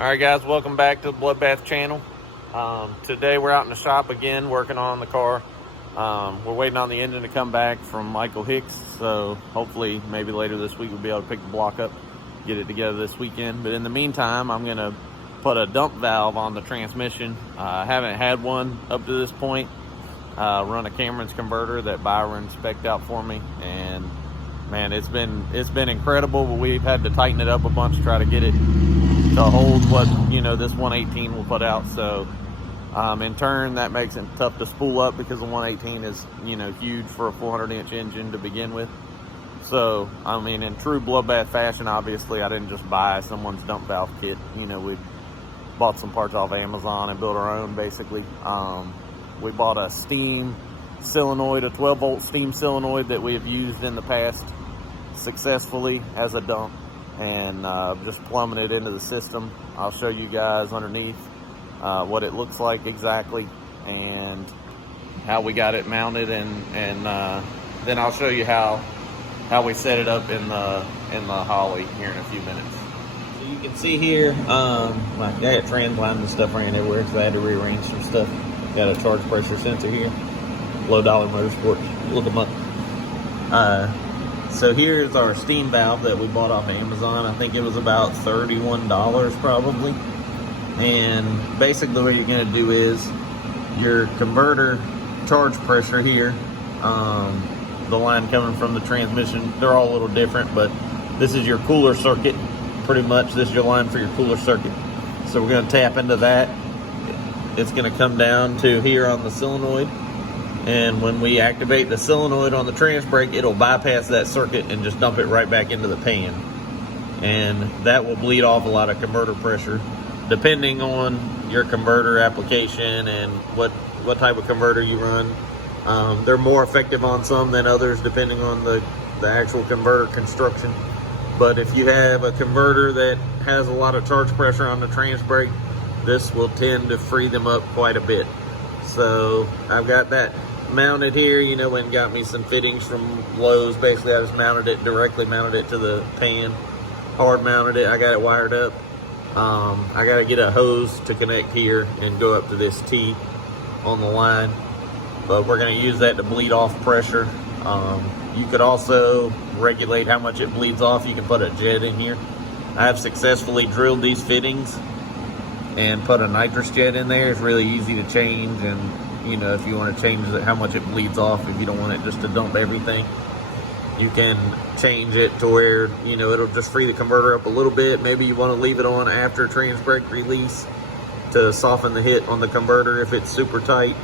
All right, guys, welcome back to the Bloodbath channel. Today we're out in the shop again working on the car. We're waiting on the engine to come back from Michael Hicks, so hopefully maybe later this week we'll be able to pick the block up, get it together this weekend. But in the meantime, I'm gonna put a dump valve on the transmission. I haven't had one up to this point. Run a Cameron's converter that Byron spec'd out for me, and man, it's been incredible, but we've had to tighten it up a bunch to try to get it to hold what, this 118 will put out. So in turn, that makes it tough to spool up because the 118 is, huge for a 400-inch engine to begin with. So, I mean, in true Bloodbath fashion, obviously, I didn't just buy someone's dump valve kit. We bought some parts off Amazon and built our own, basically. We bought a steam solenoid, a 12-volt steam solenoid that we have used in the past successfully as a dump, and just plumbing it into the system. I'll show you guys underneath what it looks like exactly and how we got it mounted, and then I'll show you how we set it up in the Holley here in a few minutes. So you can see here, my got trans line and stuff ran everywhere, so I had to rearrange some stuff. Got a charge pressure sensor here. Low Dollar Motorsports, look them up. So here's our steam valve that we bought off of Amazon. I think it was about $31 probably. And basically what you're gonna do is your converter charge pressure here, the line coming from the transmission, they're all a little different, but this is your cooler circuit. Pretty much this is your line for your cooler circuit. So we're gonna tap into that. It's gonna come down to here on the solenoid. And when we activate the solenoid on the trans brake, it'll bypass that circuit and just dump it right back into the pan. And that will bleed off a lot of converter pressure, depending on your converter application and what type of converter you run. They're more effective on some than others, depending on the actual converter construction. But if you have a converter that has a lot of charge pressure on the trans brake, this will tend to free them up quite a bit. So I've got that mounted here, and got me some fittings from Lowe's. Basically, I just directly mounted it to the pan, hard mounted it. I got it wired up. I got to get a hose to connect here and go up to this T on the line, but we're going to use that to bleed off pressure. You could also regulate how much it bleeds off. You can put a jet in here. I have successfully drilled these fittings and put a nitrous jet in there. It's really easy to change, and if you want to change how much it bleeds off, if you don't want it just to dump everything, you can change it to where it'll just free the converter up a little bit. Maybe you want to leave it on after trans brake release to soften the hit on the converter if it's super tight.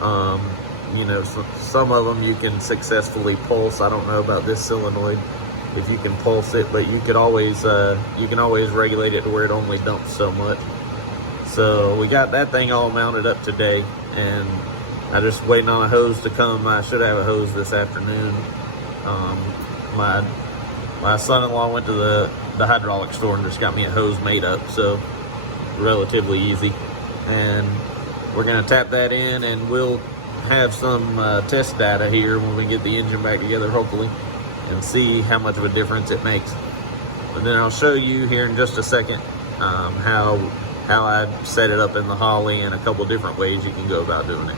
Some of them you can successfully pulse. I don't know about this solenoid if you can pulse it, but you can always regulate it to where it only dumps so much. So we got that thing all mounted up today, and I just waiting on a hose to come. I should have a hose this afternoon. My son-in-law went to the hydraulic store and just got me a hose made up, so relatively easy. And we're gonna tap that in, and we'll have some test data here when we get the engine back together, hopefully, and see how much of a difference it makes. And then I'll show you here in just a second how I set it up in the Holley and a couple different ways you can go about doing it.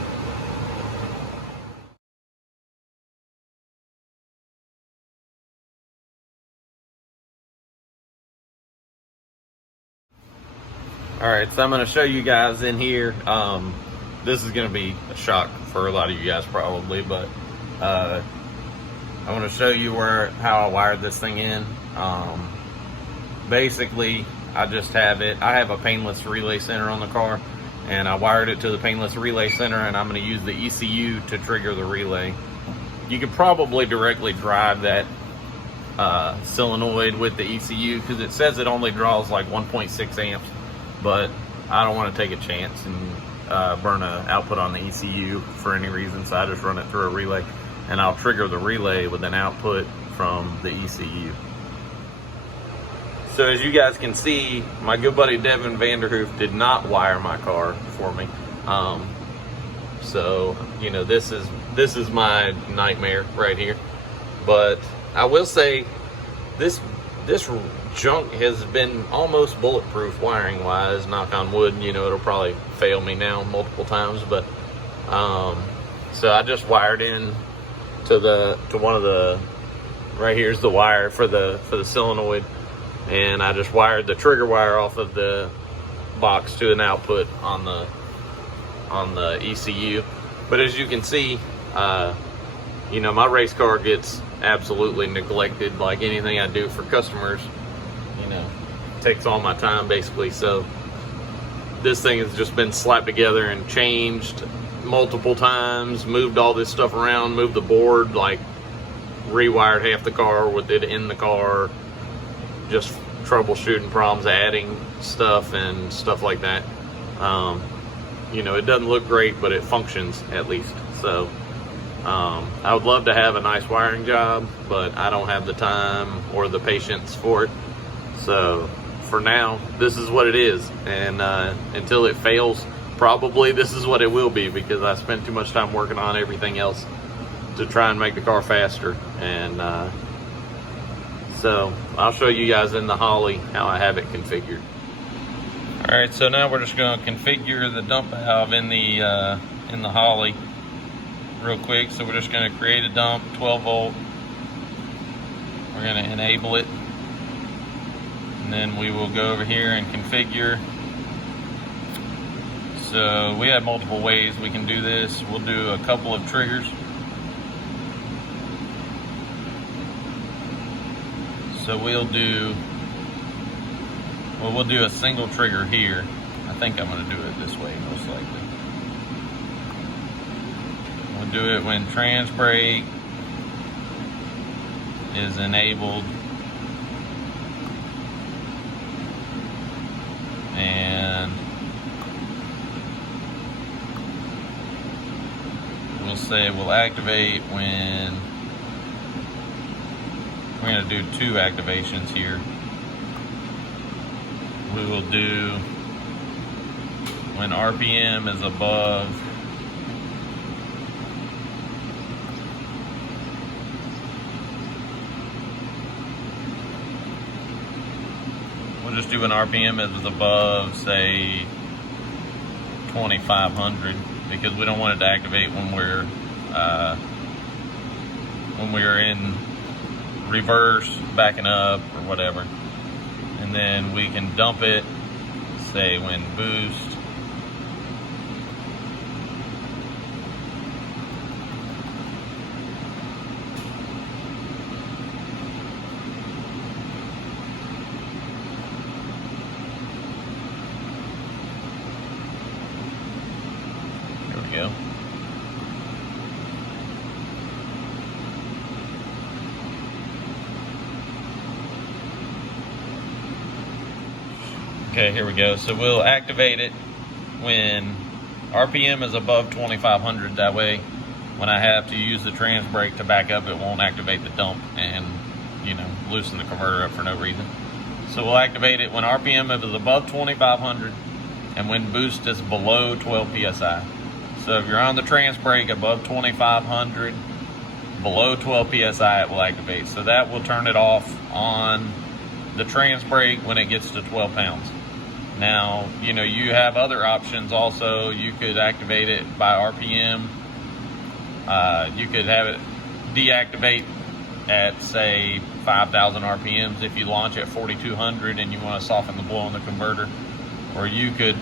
All right, so I'm going to show you guys in here. This is going to be a shock for a lot of you guys probably, but I want to show you how I wired this thing in. Basically, I have a painless relay center on the car, and I wired it to the painless relay center, and I'm going to use the ECU to trigger the relay. You could probably directly drive that solenoid with the ECU, because it says it only draws like 1.6 amps, but I don't want to take a chance and burn an output on the ECU for any reason, so I just run it through a relay, and I'll trigger the relay with an output from the ECU. So as you guys can see, my good buddy Devin Vanderhoof did not wire my car for me. So this is my nightmare right here. But I will say this junk has been almost bulletproof wiring wise, knock on wood. You know, it'll probably fail me now multiple times, but so I just wired in to one of the, right here's the wire for the solenoid, and I just wired the trigger wire off of the box to an output on the ECU. But as you can see, you know, my race car gets absolutely neglected. Like anything I do for customers, you know, takes all my time basically. So this thing has just been slapped together and changed multiple times, moved all this stuff around, moved the board, like rewired half the car with it in the car, just troubleshooting problems, adding stuff and stuff like that. You know, it doesn't look great, but it functions at least. So I would love to have a nice wiring job, but I don't have the time or the patience for it. So for now, this is what it is, and until it fails, probably this is what it will be, because I spent too much time working on everything else to try and make the car faster. And so I'll show you guys in the Holley how I have it configured. All right, so now we're just going to configure the dump valve in the Holley real quick. So we're just going to create a dump, 12 volt. We're going to enable it, and then we will go over here and configure. So we have multiple ways we can do this. We'll do a couple of triggers. So we'll do a single trigger here. I think I'm going to do it this way most likely. We'll do it when trans brake is enabled, and we'll say we'll activate when we're going to do 2 activations here. We will do when RPM is above just do an RPM is above, say, 2500, because we don't want it to activate when we're in reverse, backing up, or whatever. And then we can dump it, say, when boost. Go. Okay, here we go. So we'll activate it when RPM is above 2500. That way, when I have to use the trans brake to back up, it won't activate the dump and, you know, loosen the converter up for no reason. So we'll activate it when RPM is above 2500 and when boost is below 12 psi. So if you're on the trans brake above 2500, below 12 psi, it will activate. So that will turn it off on the trans brake when it gets to 12 pounds. Now, you know, you have other options also. You could activate it by RPM. You could have it deactivate at, say, 5,000 RPMs if you launch at 4,200 and you want to soften the blow on the converter. Or you could,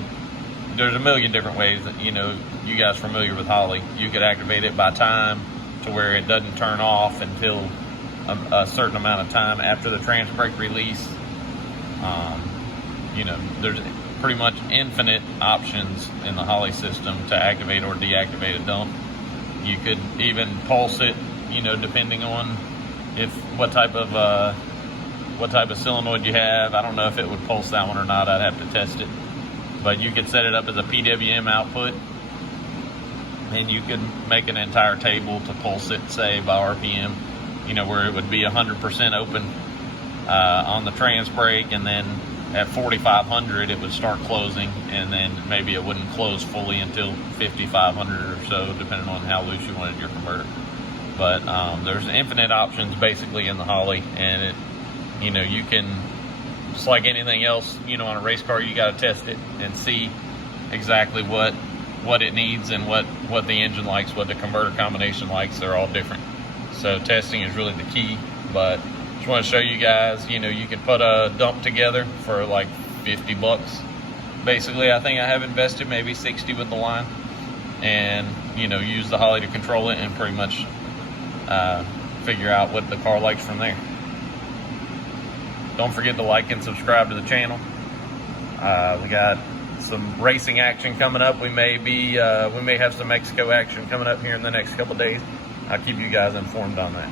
there's a million different ways that, you know, you guys familiar with Holley, you could activate it by time to where it doesn't turn off until a certain amount of time after the trans brake release. You know, there's pretty much infinite options in the Holley system to activate or deactivate a dump. You could even pulse it, you know, depending on what type of solenoid you have. I don't know if it would pulse that one or not. I'd have to test it. But you could set it up as a PWM output, and you could make an entire table to pulse it, say, by RPM, you know, where it would be 100% open on the trans brake, and then at 4,500 it would start closing, and then maybe it wouldn't close fully until 5,500 or so, depending on how loose you wanted your converter. But there's infinite options basically in the Holley, and it, you know, you can just like anything else, you know, on a race car, you got to test it and see exactly what it needs and what the engine likes, what the converter combination likes. They're all different. So testing is really the key. But just want to show you guys, you know, you can put a dump together for like 50 bucks. Basically, I think I have invested maybe 60 with the line, and, you know, use the Holley to control it and pretty much figure out what the car likes from there. Don't forget to like and subscribe to the channel. We got some racing action coming up. We may have some Mexico action coming up here in the next couple of days. I'll keep you guys informed on that.